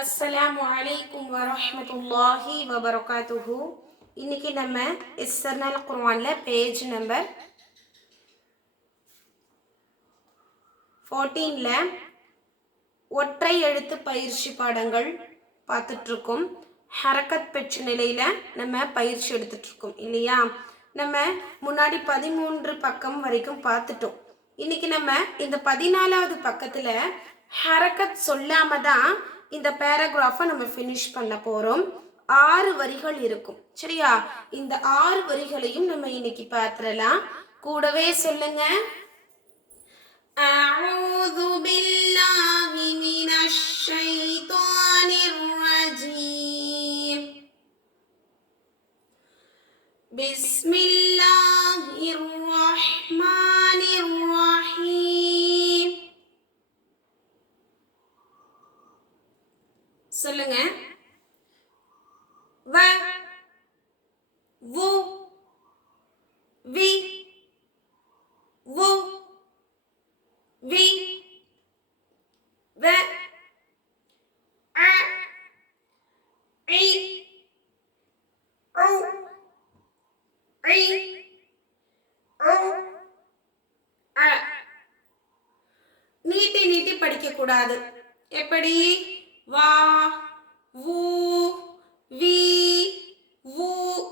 அஸ்ஸலாமு அலைக்கும் வரமத்துல்லாஹி வபரகாத்துஹு. இன்னைக்கு நம்ம இஸ்ஸர்னல் குர்வானில் பேஜ் நம்பர் ஃபோர்டீனில் ஒற்றை எழுத்து பயிற்சி பாடங்கள் பார்த்துட்ருக்கோம். ஹரக்கத் பெற்ற நிலையில் நம்ம பயிற்சி எடுத்துட்ருக்கோம் இல்லையா? நம்ம முன்னாடி பதிமூன்று பக்கம் வரைக்கும் பார்த்துட்டோம். இன்னைக்கு நம்ம இந்த பதினாலாவது பக்கத்தில் ஹரக்கத் சொல்லாமல் தான் இந்த பேராகிராஃபை நம்ம ஃபினிஷ் பண்ண போகிறோம் ஆறு வரிகள் இருக்கும் சரியா இந்த ஆறு வரிகளையும் நம்ம இன்னைக்கு பார்த்துடலாம் கூடவே சொல்லுங்க أعوذ بالله من الشيطان الرجيم بسم الله الرحمن சொல்லுங்க. வ வு வி வு வி வ அ ஐ ஓ ஐ ஔ அ. நீட்டி நீட்டி படிக்க கூடாது எப்படி? வா ஊ வி ஊ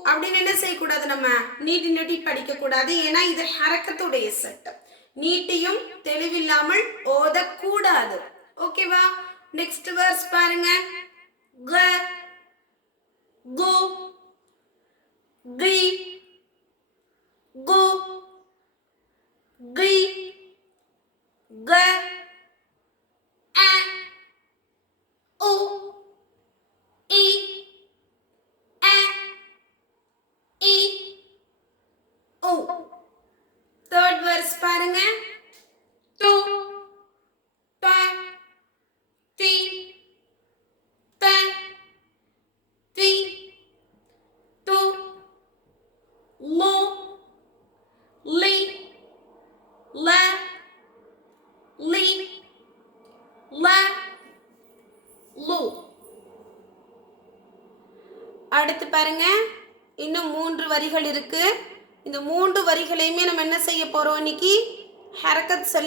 அப்படின்னு என்ன செய்யக்கூடாது நம்ம. நீட்டி நீட்டி படிக்க கூடாது ஏன்னா இது ஹரக்கத்துடைய சட்டம். நீட்டியும் தெளிவில்லாமல் ஓதக்கூடாது. ஓகேவா நெக்ஸ்ட் வேர்ஸ் பாருங்க. க கு கி கு கி க. அடுத்து பாருங்க. இன்னும் மூன்று வரிகள் இருக்கு. இந்த மூன்று வரிகளையுமே நம்ம என்ன செய்ய போறோம் இன்னைக்கு? ஹரக்கத் சொல்ல